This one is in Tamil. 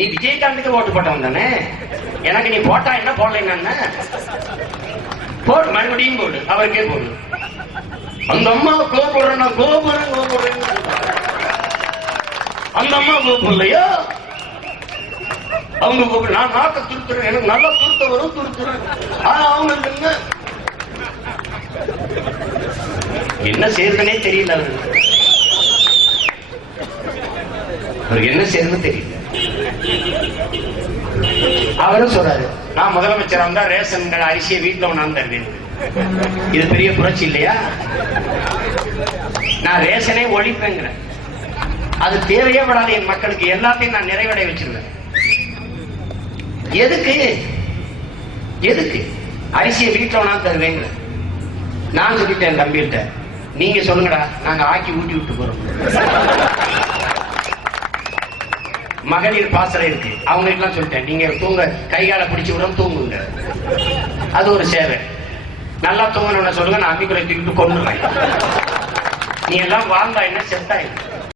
நீ விஜயகாந்துக்கு ஓட்டு போட்டவன் தானே? எனக்கு நீ போட்டா என்ன போடலைன்னா என்ன? போடு மறுபடியும் போடு அவருக்கே போடு. அந்த அம்மா கோபுரம் நான் கோபுரம் கோபுரம் அந்த அம்மா கோபுரலையா அவங்க கூப்பிடு நான் நாட்டை துருத்துறேன் எனக்கு நல்லா துருத்த வரும் துருத்துறேன். ஆனா அவங்க என்ன? என்ன செய்யறதுனே தெரியல அவருக்கு. அவருக்கு என்ன செய்யறதுன்னு தெரியல. அவரும் சொல்றாரு நான் முதலமைச்சர் வந்தா ரேஷன் அரிசியை வீட்டுல கொண்டாந்து தருவேன். இது பெரிய புரட்சி இல்லையா? நான் ரேஷனே ஒழிப்பேங்கிறேன். அது தேவையே படாது என் மக்களுக்கு. எல்லாத்தையும் நான் நிறைவடைய வச்சிருவேன். எதுக்கு? எதுக்கு? அரிசியை வீட்டுல கொண்டாந்து தருவேங்கிறேன். நான் சொல்லிட்டேன் என் தம்பிகிட்ட. நீங்க சொல்லுங்கடா. நாங்க ஆக்கி ஊட்டி விட்டு போறோம். மகளிர் பாசறை இருக்கு. அவங்க எல்லாம் சொல்லிட்டேன் நீங்க தூங்க கை காலை பிடிச்சு விடும் தூங்குங்க. அது ஒரு சேவை. நல்லா தூங்கணும்னு சொல்லுங்க நான் அம்மிக்குறை தூக்கிட்டு கொண்டுறேன் நீ எல்லாம் வாழ்ந்தா என்ன செத்தா